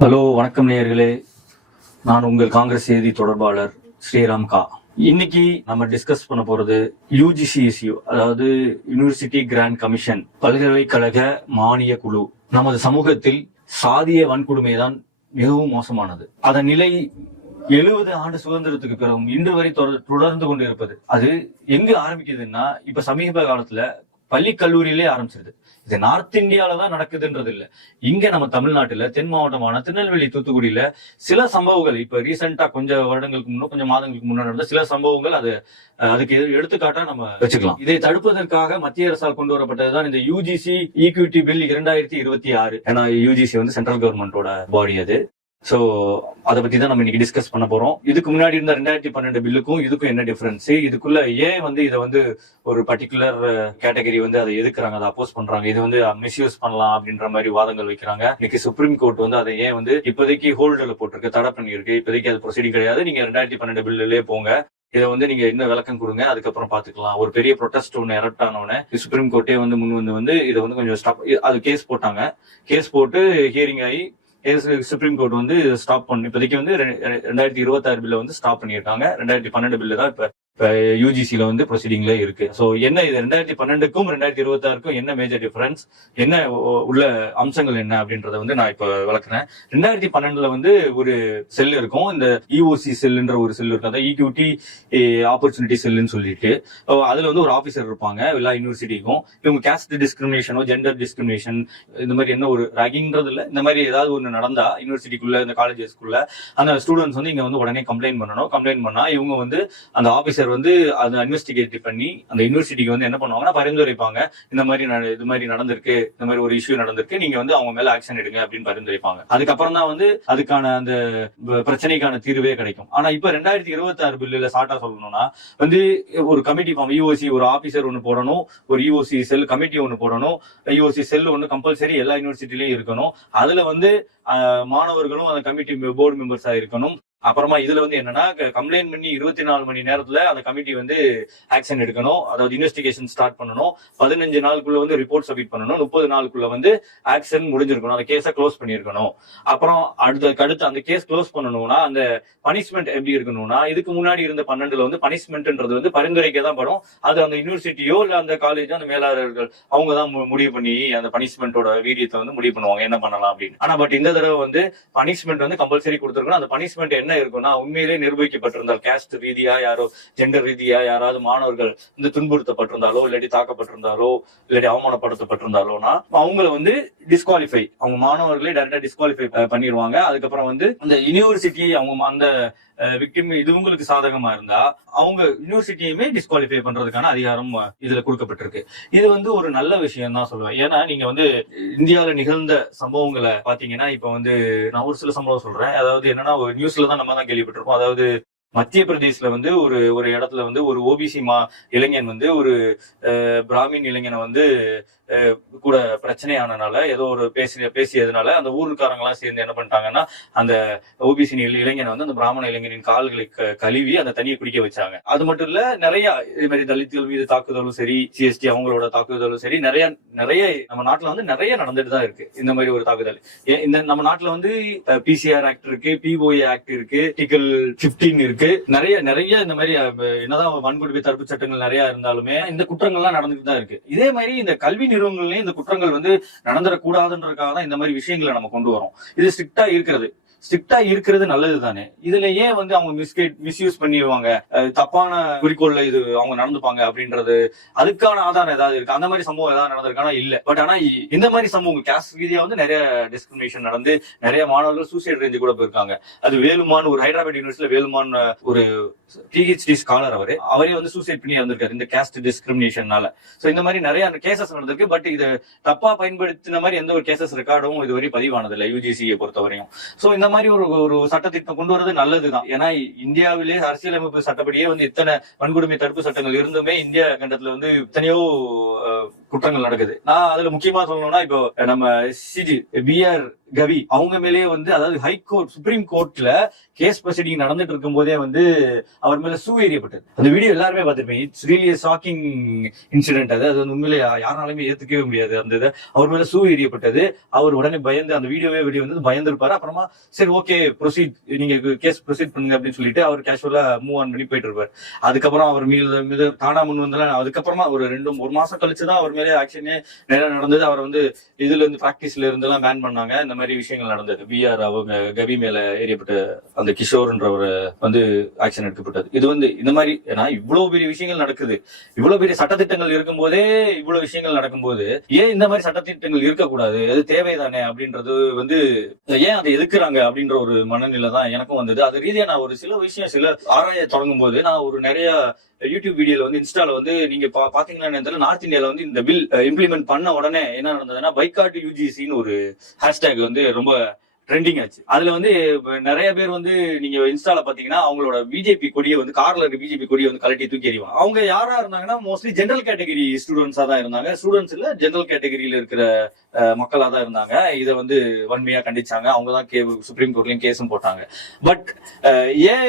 Hello வணக்கம் நேயர்களே. நான் உங்கள் காங்கிரஸ் செய்தி தொடர்பாளர் ஸ்ரீராம் கா. இன்னைக்கு நம்ம டிஸ்கஸ் பண்ண போறது யூஜிசி இஸ்யூ அதாவது யூனிவர்சிட்டி கிராண்ட் கமிஷன் பல்கலைக்கழக மானிய குழு. நமது சமூகத்தில் சாதிய வன்கொடுமை தான் மிகவும் மோசமானது. அதன் நிலை எழுபது ஆண்டு சுதந்திரத்துக்கு பிறகும் இன்று வரை தொடர்- தொடர்ந்து கொண்டு இருப்பது அது எங்கு ஆரம்பிக்குதுன்னா இப்ப சமீப காலத்துல பள்ளி கல்லூரியிலே ஆரம்பிச்சிருது. இது நார்த் இந்தியால தான் நடக்குதுன்றது இல்ல இங்க நம்ம தமிழ்நாட்டுல தென் மாவட்டமான திருநெல்வேலி தூத்துக்குடியில சில சம்பவங்கள் இப்ப ரீசெண்டா கொஞ்சம் வருடங்களுக்கு முன்ன கொஞ்சம் மாதங்களுக்கு முன்னாடி நடந்த சில சம்பவங்கள் அது அதுக்கு எடுத்துக்காட்டா நம்ம வச்சுக்கலாம். இதை தடுப்பதற்காக மத்திய அரசால் கொண்டு வரப்பட்டதுதான் இந்த யூஜிசி ஈக்விட்டி பில் இரண்டாயிரத்தி இருபத்தி ஆறு. ஏன்னா யூஜிசி வந்து சென்ட்ரல் கவர்மெண்டோட பாடி அது. ஸோ அதை பத்தி தான் நம்ம இன்னைக்கு டிஸ்கஸ் பண்ண போறோம். இதுக்கு முன்னாடி இருந்த ரெண்டாயிரத்தி பன்னெண்டு பில்லுக்கும் இதுக்கும் என்ன டிஃபரன்ஸ் இதுக்குள்ள ஏன் வந்து இதை வந்து ஒரு பர்டிகுலர் கேட்டகரி வந்து அதை எதுக்குறாங்க அதை அப்போஸ் பண்றாங்க? இது வந்து மிஸ்யூஸ் பண்ணலாம் அப்படின்ற மாதிரி வாதங்கள் வைக்கிறாங்க. இன்னைக்கு சுப்ரீம் கோர்ட் வந்து அதை ஏன் வந்து இப்போதைக்கு ஹோல்டில் போட்டிருக்கு தடை பண்ணியிருக்கு. இப்போதைக்கு அது ப்ரொசீடிங் கிடையாது. நீங்க ரெண்டாயிரத்தி பன்னெண்டு பில்லுலேயே போங்க. இதை வந்து நீங்க என்ன விளக்கம் கொடுங்க. அதுக்கப்புறம் பாத்துக்கலாம் ஒரு பெரிய ப்ரொடெஸ்ட் ஒன்று எரப்ட் ஆனவனே சுப்ரீம் கோர்ட்டே வந்து முன் வந்து வந்து இதை வந்து கொஞ்சம் ஸ்டாப் அது கேஸ் போட்டாங்க. கேஸ் போட்டு ஹியரிங் ஆகி சுப்ரீம் கோர்ட் வந்து ஸ்டாப் பண்ணு இப்போதைக்கு வந்து ரெ- ரெ- ரெண்டாயிரத்தி இருபத்தாறு பில்ல வந்து ஸ்டாப் பண்ணியிருக்காங்க. ரெண்டாயிரத்தி பன்னெண்டு பில்லு தான் இப்போ யூஜிசியில வந்து ப்ரொசீடிங்ல இருக்கு. ஸோ என்ன இது? ரெண்டாயிரத்தி பன்னெண்டுக்கும் ரெண்டாயிரத்தி இருபத்தாறுக்கும் என்ன மேஜர் டிஃபரன்ஸ் என்ன உள்ள அம்சங்கள் என்ன அப்படின்றத வந்து நான் இப்போ விளக்குறேன். ரெண்டாயிரத்தி பன்னெண்டுல வந்து ஒரு செல் இருக்கும். இந்த இஓசி செல்லுன்ற ஒரு செல் இருக்கும். அதாவது இக்யூட்டி ஆப்பர்ச்சுனிட்டி செல்லுன்னு சொல்லிட்டு. அதுல வந்து ஒரு ஆஃபீஸர் இருப்பாங்க. எல்லா யூனிவர்சிட்டிக்கும் இவங்க கேஸ்ட் டிஸ்கிரிமினேஷனோ ஜெண்டர் டிஸ்கிரிமினேஷன் இந்த மாதிரி என்ன ஒரு ரேகிங்ன்றது இல்ல. இந்த மாதிரி ஏதாவது ஒன்று நடந்தா யூனிவர்சிட்டிக்குள்ள இந்த காலேஜஸ்க்குள்ள அந்த ஸ்டூடெண்ட்ஸ் வந்து இங்க வந்து உடனே கம்ப்ளைண்ட் பண்ணணும். கம்ப்ளைண்ட் பண்ணா இவங்க வந்து அந்த ஆஃபீஸர் ஆஃபீஸர் வந்து அதை இன்வெஸ்டிகேட் பண்ணி அந்த யூனிவர்சிட்டிக்கு வந்து என்ன பண்ணுவாங்கன்னா பரிந்துரைப்பாங்க. இந்த மாதிரி இது மாதிரி நடந்திருக்கு இந்த மாதிரி ஒரு இஷ்யூ நடந்திருக்கு நீங்க வந்து அவங்க மேல ஆக்ஷன் எடுங்க அப்படின்னு பரிந்துரைப்பாங்க. அதுக்கப்புறம் தான் வந்து அதுக்கான அந்த பிரச்சனைக்கான தீர்வே கிடைக்கும். ஆனா இப்ப ரெண்டாயிரத்தி இருபத்தி ஆறு பில்லுல ஷார்ட்டா சொல்லணும்னா வந்து ஒரு கமிட்டி ஃபார்ம் இஓசி ஒரு ஆபீசர் ஒன்னு போடணும் ஒரு இஓசி செல் கமிட்டி ஒன்னு போடணும் இஓசி செல் ஒன்னு கம்பல்சரி எல்லா யூனிவர்சிட்டிலயும் இருக்கணும். அதுல வந்து மாணவர்களும் அந்த கமிட்டி போர்டு மெம்பர்ஸா இருக்கணும். அப்புறமா இதுல வந்து என்னன்னா கம்ப்ளைண்ட் பண்ணி இருபத்தி நாலு மணி நேரத்துல அந்த கமிட்டி வந்து ஆக்ஷன் எடுக்கணும். அதாவது இன்வெஸ்டிகேஷன் ஸ்டார்ட் பண்ணணும். பதினஞ்சு நாளுக்குள்ள வந்து ரிப்போர்ட் சப்மிட் பண்ணணும். முப்பது நாளுக்குள்ள வந்து ஆக்ஷன் முடிஞ்சிருக்கணும். அந்த கேஸை க்ளோஸ் பண்ணியிருக்கணும். அப்புறம் அடுத்த அடுத்து அந்த கேஸ் க்ளோஸ் பண்ணணும்னா அந்த பனிஷ்மெண்ட் எப்படி இருக்கணும்னா இதுக்கு முன்னாடி இருந்த பன்னெண்டுல வந்து பனிஷ்மெண்ட்ன்றது வந்து பரிந்துரைக்க தான் படும். அது அந்த யூனிவர்சிட்டியோ இல்ல அந்த காலேஜோ அந்த மேலாளர்கள் அவங்க தான் மு- முடிவு பண்ணி அந்த பனிஷ்மெண்டோட வீரியத்தை வந்து முடிவு பண்ணுவாங்க. என்ன பண்ணலாம் அப்படின்னு. ஆனா பட் இந்த தடவை வந்து பனிஷ்மெண்ட் வந்து கம்பல்சரி கொடுத்துருக்கணும். அந்த பனிஷ்மெண்ட் என்ன இருக்கும்னா உண்மையிலே நிரூபிக்கப்பட்டிருந்தால் கேஸ்ட் ரீதியா யாரோ ஜெண்டர் ரீதியா யாராவது மாணவர்கள் வந்து துன்புறுத்தப்பட்டிருந்தாலோ இல்லாட்டி தாக்கப்பட்டிருந்தாலோ இல்லாட்டி அவமானப்படுத்தப்பட்டிருந்தாலோனா அவங்கள வந்து டிஸ்குவாலிஃபை அவங்க மாணவர்களே டைரக்டா டிஸ்குவாலிஃபை பண்ணிடுவாங்க அதுக்கப்புறம் வந்து அந்த யூனிவர்சிட்டி அவங்க அந்த விக்டிம் இது உங்களுக்கு சாதகமா இருந்தா அவங்க யூனிவர்சிட்டியுமே டிஸ்குவாலிஃபை பண்றதுக்கான அதிகாரம் இதுல கொடுக்கப்பட்டிருக்கு. இது வந்து ஒரு நல்ல விஷயம் தான் சொல்லுவேன். ஏன்னா நீங்க வந்து இந்தியாவில நிகழ்ந்த சம்பவங்களை பாத்தீங்கன்னா இப்ப வந்து நான் ஒரு சில சம்பவம் சொல்றேன். அதாவது என்னன்னா ஒரு நியூஸ்ல தான் நம்ம தான் கேள்விப்பட்டிருப்போம். அதாவது மத்திய பிரதேஷ்ல வந்து ஒரு ஒரு இடத்துல வந்து ஒரு ஓபிசி மா இளைஞன் வந்து ஒரு பிராமின் இளைஞனை வந்து கூட பிரச்சனையானனால ஏதோ ஒரு பேசி பேசியதுனால அந்த ஊருக்காரங்க எல்லாம் சேர்ந்து என்ன பண்ணிட்டாங்கன்னா அந்த ஓபிசி இளைஞனை வந்து அந்த பிராமண இளைஞனின் கால்களை கழுவி அந்த தண்ணியை குடிக்க வச்சாங்க. அது மட்டும் இல்ல நிறைய இதே மாதிரி தலித்துகள் மீது தாக்குதலும் சரி சிஎஸ்டி அவங்களோட தாக்குதலும் சரி நிறைய நிறைய நம்ம நாட்டுல வந்து நிறைய நடந்துட்டு தான் இருக்கு. இந்த மாதிரி ஒரு தாக்குதல். இந்த நம்ம நாட்டுல வந்து பிசிஆர் ஆக்ட் இருக்கு பிஓஏ ஆக்ட் இருக்கு டிக்கல் பிப்டீன் இருக்கு. நிறைய நிறைய இந்த மாதிரி என்னதான் வன்கொடுமை தடுப்பு சட்டங்கள் நிறைய இருந்தாலுமே இந்த குற்றங்கள்லாம் நடந்துட்டு தான் இருக்கு. இதே மாதிரி இந்த கல்வி நிறுவனங்கள்லயும் இந்த குற்றங்கள் வந்து நடந்துடக்கூடாதுன்றதுக்காக தான் இந்த மாதிரி விஷயங்களை நம்ம கொண்டு வரோம். இது ஸ்ட்ரிக்டா இருக்கிறது. ஸ்ட்ரிக்டா இருக்கிறது நல்லது தானே இதுல ஏன் வந்து அவங்க மிஸ்கேட் மிஸ்யூஸ் பண்ணிடுவாங்க? தப்பான குறிக்கோள்ல இது அவங்க நடந்துப்பாங்க அப்படின்றது அதுக்கான ஆதாரம் ஏதாவது இருக்கு? அந்த மாதிரி சம்பவம் ஏதாவது நடந்திருக்கானா? இல்ல. பட் ஆனா இந்த மாதிரி சம்பவம் கேஸ்ட் ரீதியா வந்து நிறைய டிஸ்கிரிமினேஷன் நடந்து நிறைய மாணவர்கள் சூசைட் ரேஞ்சு கூட போயிருக்காங்க. அது வேலுமான் ஒரு ஹைதராபாத் யூனிவர்சிட்டியில வேலுமான் ஒரு பிஹெச்டி ஸ்காலர் அவரு. அவரே வந்து சூசைட் பண்ணி வந்திருக்காரு இந்த கேஸ்ட் டிஸ்கிரிமினேஷன்னால சோ இந்த மாதிரி நிறைய கேசஸ் நடந்திருக்கு. பட் இது தப்பா பயன்படுத்தின மாதிரி எந்த ஒரு கேசஸ் ரெக்கார்டும் இதுவரை பதிவானது இல்லை யூஜிசியை பொறுத்தவரையும். சோ இந்த மாதிரி ஒரு ஒரு சட்டத்திட்டம் கொண்டு வரது நல்லதுதான். ஏன்னா இந்தியாவிலே அரசியலமைப்பு சட்டப்படியே வந்து இத்தனை வன்கொடுமை தடுப்பு சட்டங்கள் இருந்துமே இந்தியா கண்டத்துல வந்து எத்தனையோ குற்றங்கள் நடக்குது. நான் அதுல முக்கியமா சொல்லணும்னா இப்போ நம்ம சிஜி பிஆர் கவி அவங்க மேலேயே வந்து அதாவது ஹைகோர்ட் சுப்ரீம் கோர்ட்ல கேஸ் ப்ரொசீடிங் நடந்துட்டு இருக்கும் போதே வந்து அவர் மேல சூ எறியப்பட்டது. அந்த வீடியோ எல்லாருமே பார்த்துருப்பேன் இட்ஸ் ரியலி ஷாக்கிங் இன்சிடென்ட் அது அது வந்து உண்மையிலே யாராலுமே ஏத்துக்கவே முடியாது. அந்த இதை அவர் மேல சூ எறியப்பட்டது. அவர் உடனே பயந்து அந்த வீடியோவே வெளியே வந்து பயந்துருப்பாரு. அப்புறமா சரி ஓகே ப்ரொசீட் நீங்க கேஸ் ப்ரொசீட் பண்ணுங்க அப்படின்னு சொல்லிட்டு அவர் கேஷுவலா மூவ் ஆன் பண்ணி போயிட்டு இருப்பார். அதுக்கப்புறம் அவர் மீது மீது தானா முன் வந்து அதுக்கப்புறமா ஒரு ரெண்டு ஒரு மாசம் கழிச்சு தான் அவர் மேலே ஆக்ஷனே நேரம் நடந்தது. அவர் வந்து இதுல இருந்து பிராக்டிஸ்ல இருந்து எல்லாம் பேன் பண்ணாங்க இந்த மாதிரி விஷயங்கள் நடந்தது. பிஆர் அவங்க கவி மேல எறியப்பட்ட அந்த கிஷோர்ன்றவர் வந்து ஆக்ஷன் எடுக்கப்பட்டது. இது வந்து இந்த மாதிரி ஏன்னா இவ்வளவு பெரிய விஷயங்கள் நடக்குது. இவ்வளவு பெரிய சட்டத்திட்டங்கள் இருக்கும்போதே இவ்வளவு விஷயங்கள் நடக்கும்போது ஏன் இந்த மாதிரி சட்டத்திட்டங்கள் இருக்கக்கூடாது? அது தேவைதானே அப்படின்றது வந்து ஏன் அதை எதுக்குறாங்க அப்படின்ற ஒரு மனநிலை தான் எனக்கும் வந்தது. அது ரீதியா நான் ஒரு சில விஷயம் சில ஆராய தொடங்கும் போது நான் ஒரு நிறைய யூடியூப் வீடியோல வந்து இன்ஸ்டால வந்து நீங்க பா- தெரியல நார்த் இந்தியால வந்து இந்த பில் இம்ப்ளிமெண்ட் பண்ண உடனே என்ன நடந்ததுன்னா பைக்காட் யூஜிசின்னு ஒரு ஹேஷ்டேக் வந்து ரொம்ப ட்ரெண்டிங் ஆச்சு. அதுல வந்து நிறைய பேர் வந்து நீங்க இன்ஸ்டால பாத்தீங்கன்னா அவங்களோட பிஜேபி கொடியை வந்து கார்ல இருக்க பிஜேபி கொடியை வந்து கழட்டி தூக்கி எறிவாங்க. அவங்க யாரா இருந்தாங்கன்னா மோஸ்ட்லி ஜென்ரல் கேட்டகரி ஸ்டூடெண்ட்ஸா தான் இருந்தாங்க. ஸ்டூடெண்ட்ஸ் இல்ல ஜென்ரல் கேட்டகரியில இருக்கிற மக்களா தான் இருந்தாங்க. இதை வந்து வன்மையா கண்டிச்சாங்க. அவங்க தான் கே சுப்ரீம் கோர்ட்லயும் கேஸும் போட்டாங்க. பட் ஏன்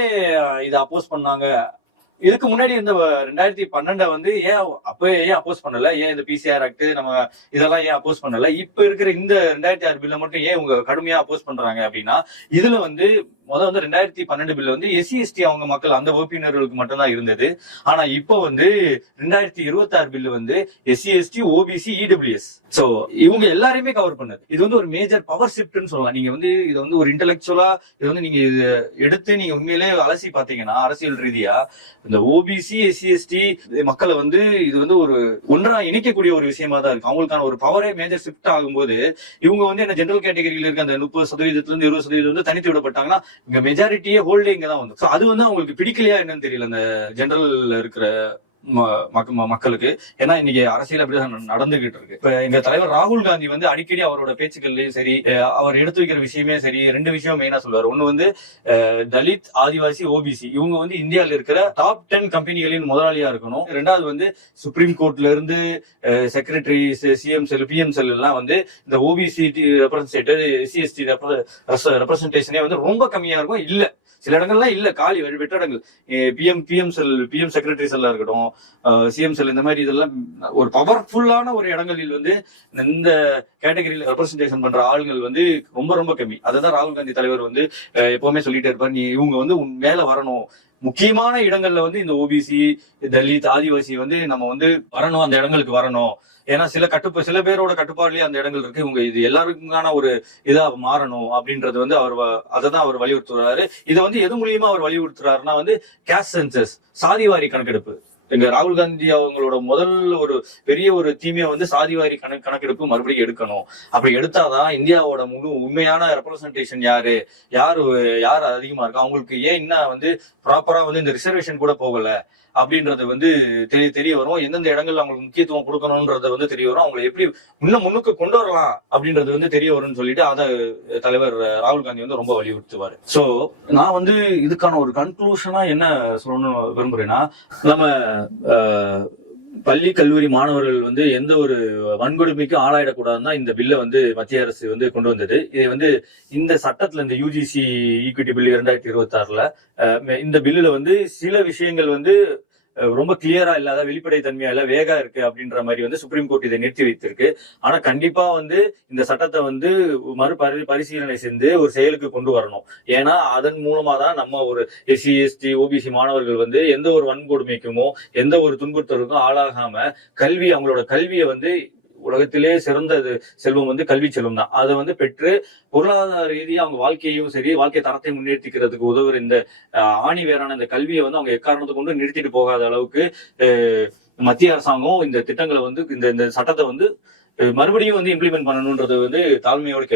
இதை அப்போஸ் பண்ணாங்க? இதுக்கு முன்னாடி இந்த ரெண்டாயிரத்தி பன்னெண்ட வந்து ஏன் அப்போ ஏன் அப்போஸ் பண்ணல? ஏன் இந்த பிசிஆர் ஆக்ட் நம்ம இதெல்லாம் ஏன் அப்போஸ் பண்ணல? இப்ப இருக்கிற இந்த ரெண்டாயிரத்தி ஆறு பில்ல மட்டும் ஏன் உங்க கடுமையா அப்போஸ் பண்றாங்க அப்படின்னா இதுல வந்து முதல் வந்து ரெண்டாயிரத்தி பன்னெண்டு பில் வந்து எஸ்சி எஸ்டி அவங்க மக்கள் அந்த வகுப்பினர்களுக்கு மட்டும்தான் இருந்தது. ஆனா இப்போ வந்து ரெண்டாயிரத்தி இருபத்தி ஆறு பில்லு வந்து SC ST OBC EWS so இவங்க எல்லாரையுமே கவர் பண்ணுது. இது வந்து ஒரு மேஜர் பவர் ஷிஃப்ட்னு சொல்லலாம். நீங்க வந்து இது வந்து ஒரு இன்டெலெக்சுவலா இது வந்து நீங்க இது எடுத்து நீங்க உண்மையிலே அலசி பாத்தீங்கன்னா அரசியல் ரீதியா இந்த ஓபிசி எஸ்சி எஸ்டி மக்களை வந்து இது வந்து ஒரு ஒன்றா இணைக்கக்கூடிய ஒரு விஷயமா தான் இருக்கு அவங்களுக்கான ஒரு பவரே மேஜர் ஷிஃப்ட் ஆகும்போது இவங்க வந்து என்ன ஜென்ரல் கேட்டகரியில இருக்க அந்த முப்பது சதவீதத்துல இருந்து இருபது சதவீதம் வந்து தனித்து விடப்பட்டாங்கன்னா இங்க மெஜாரிட்டியே ஹோல்டே இங்க தான் வந்து அது வந்து அவங்களுக்கு பிடிக்கலையா என்னன்னு தெரியல. அந்த ஜெனரல்ல இருக்கிற மக்களுக்கு. ஏன்னா இன்னைக்கு அரசியல் அப்படிதான் நடந்துகிட்டு இருக்கு இப்ப எங்க தலைவர் ராகுல் காந்தி வந்து அடிக்கடி அவரோட பேச்சுக்கள்லயும் சரி அவர் எடுத்து வைக்கிற விஷயமே சரி ரெண்டு விஷயம் மெயினா சொல்லுவார். ஒண்ணு வந்து தலித் ஆதிவாசி ஓபிசி இவங்க வந்து இந்தியாவில் இருக்கிற டாப் டென் கம்பெனிகளின் முதலாளியா இருக்கணும். ரெண்டாவது வந்து சுப்ரீம் கோர்ட்ல இருந்து secretary CM cell PM cell எல்லாம் வந்து இந்த ஓபிசி ரெப்ரசன்டேட்டிவ் சிஎஸ்டி ரெப்ரசன்டேஷனே வந்து ரொம்ப கம்மியா இருக்கும். இல்ல. சில இடங்கள்லாம் இல்ல. காலி வெ- வெற்றிடங்கள் PM PM cell PM secretary செல்லா இருக்கட்டும் சிஎம் செல் இந்த மாதிரி இதெல்லாம் ஒரு பவர்ஃபுல்லான ஒரு இடங்களில் வந்து இந்த கேட்டகரியில ரெப்ரஸன்டேஷன் பண்ற ஆளுங்கள் வந்து ரொம்ப ரொம்ப கம்மி. அதுதான் ராகுல் காந்தி தலைவர் வந்து எப்பவுமே சொல்லிட்டே இருப்பார். நீ இவங்க வந்து உன் மேல வரணும். முக்கியமான இடங்கள்ல வந்து இந்த ஓபிசி தலித் ஆதிவாசி வந்து நம்ம வந்து வரணும் அந்த இடங்களுக்கு வரணும். ஏன்னா சில கட்டுப்பா சில பேரோட கட்டுப்பாடுலயே அந்த இடங்கள் இருக்கு. இவங்க இது எல்லாருக்குமான ஒரு இதா மாறணும் அப்படின்றது வந்து அவர் அதை தான் அவர் வலியுறுத்துறாரு. இதை வந்து எது மூலியமா அவர் வலியுறுத்துறாருன்னா வந்து கேஸ் சென்சஸ் சாதிவாரி கணக்கெடுப்பு. எங்க ராகுல் காந்தி அவங்களோட முதல் ஒரு பெரிய ஒரு தீமையை வந்து சாதிவாரி கணக்கு கணக்கெடுப்பு மறுபடியும் எடுக்கணும். அப்படி எடுத்தாதான் இந்தியாவோட முழு உண்மையான ரெப்ரசன்டேஷன் யாரு? யாரு யார் அதிகமா இருக்கா? அவங்களுக்கு ஏன் இன்னும் வந்து ப்ராப்பரா வந்து இந்த ரிசர்வேஷன் கூட போகல? அப்படின்றது வந்து தெரிய தெரிய வரும். எந்தெந்த இடங்கள்ல அவங்களுக்கு முக்கியத்துவம் கொடுக்கணும்ன்றது வந்து தெரிய வரும். அவங்களை எப்படி இன்னும் முன்னுக்கு கொண்டு வரலாம் அப்படின்றது வந்து தெரிய வரும்னு சொல்லிட்டு அதை தலைவர் ராகுல் காந்தி வந்து ரொம்ப வலியுறுத்துவாரு. சோ நான் வந்து இதுக்கான ஒரு கன்க்ளூஷனா என்ன சொல்லணும்னு விரும்புறேன்னா நம்ம பள்ளி கல்லூரி மாணவர்கள் வந்து எந்த ஒரு வன்கொடுமைக்கும் ஆளாயிடக்கூடாதுன்னா இந்த பில்லை வந்து மத்திய அரசு வந்து கொண்டு வந்தது. இதை வந்து இந்த சட்டத்துல இந்த யூஜிசி ஈக்விட்டி பில் இரண்டாயிரத்தி இருபத்தி ஆறுல இந்த பில்லுல வந்து சில விஷயங்கள் வந்து ரொம்ப கிளியரா இல்லாத வெளிப்படை தன்மையா இல்ல வேகா இருக்கு அப்படின்ற மாதிரி வந்து சுப்ரீம் கோர்ட் இதை நிறுத்தி வைத்திருக்கு. ஆனா கண்டிப்பா வந்து இந்த சட்டத்தை வந்து மறுபரி பரிசீலனை செஞ்சு ஒரு செயலுக்கு கொண்டு வரணும். ஏன்னா அதன் மூலமா தான் நம்ம ஒரு எஸ்சி எஸ்டி ஓபிசி மாணவர்கள் வந்து எந்த ஒரு வன்கொடுமைக்குமோ எந்த ஒரு துன்புறுத்தலுக்கும் ஆளாகாம கல்வி அவங்களோட கல்வியை வந்து உலகத்திலே சிறந்த செல்வம் வந்து கல்வி செல்வம் தான். அதை வந்து பெற்று பொருளாதார ரீதியாக அவங்க வாழ்க்கையும் சரி வாழ்க்கை தரத்தை முன்னேற்றிக்கிறதுக்கு உதவுற இந்த ஆணி வேறான இந்த கல்வியை வந்து அவங்க எக்காரணத்தை கொண்டு நிறுத்திட்டு போகாத அளவுக்கு மத்திய அரசாங்கம் இந்த திட்டங்களை வந்து இந்த இந்த சட்டத்தை வந்து மறுபடியும் வந்து இம்ப்ளிமெண்ட் பண்ணணும்ன்றது வந்து தாழ்மையோடு கேட்டு